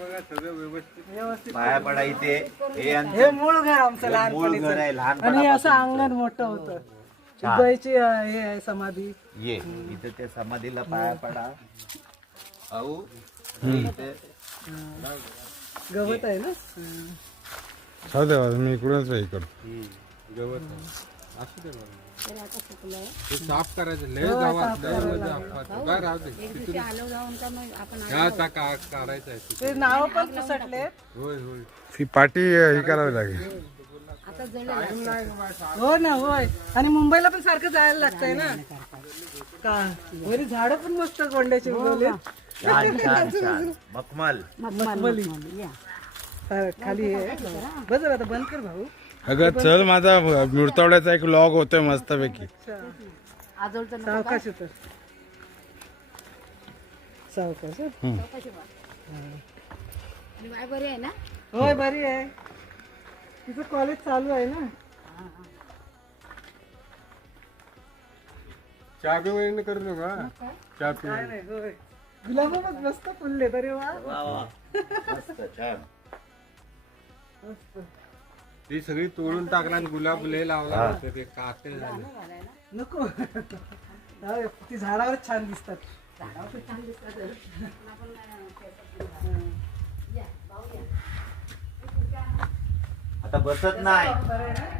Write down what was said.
व्यवस्थित पाया पडा इथे. हे मूळ घर आमचं मूळ घर आहे, लहानपणीचं. आणि हे असं अंगण मोठं होतं. शिवायची हे आहे समाधी. ये इथे त्या समाधीला पाया पडा. अहो इथे गवत आहे ना. मी इकडूनच हे करतो. गवत असू दे मला. ते साफ करायचं लय गावात लय म्हणजे अपघात. काय राहू दे काढायचं आहे. ते नाव पण पुसटले. होय होय. ती पाटी हे करावी लागेल. हो ना होय. आणि मुंबईला पण सारखं जायला लागतंय ना. का वरी झाडं पण मस्त गोंड्याची उगवले. छान छान छान. मखमल मखमली. खाली आहे. बस आता बंद कर भाऊ. अगं चल, माझा मिरतवड्याचा एक लॉग होतोय मस्तपैकी. सावकाश होत. सावकाश. बरी आहे ना. होय बरी आहे. तिचं कॉलेज चालू आहे ना. चहा पिऊन करू नका. चहा पिऊ. काय नाही होय. गुलाबात मस्त फुलले तरी वा. मस्त छान. ती सगळी तोडून टाकला आणि गुलाब लय लावला होता. ते काटे झाले. नको. ती झाडावर छान दिसतात. आता बसत नाही. बरं आहे ना?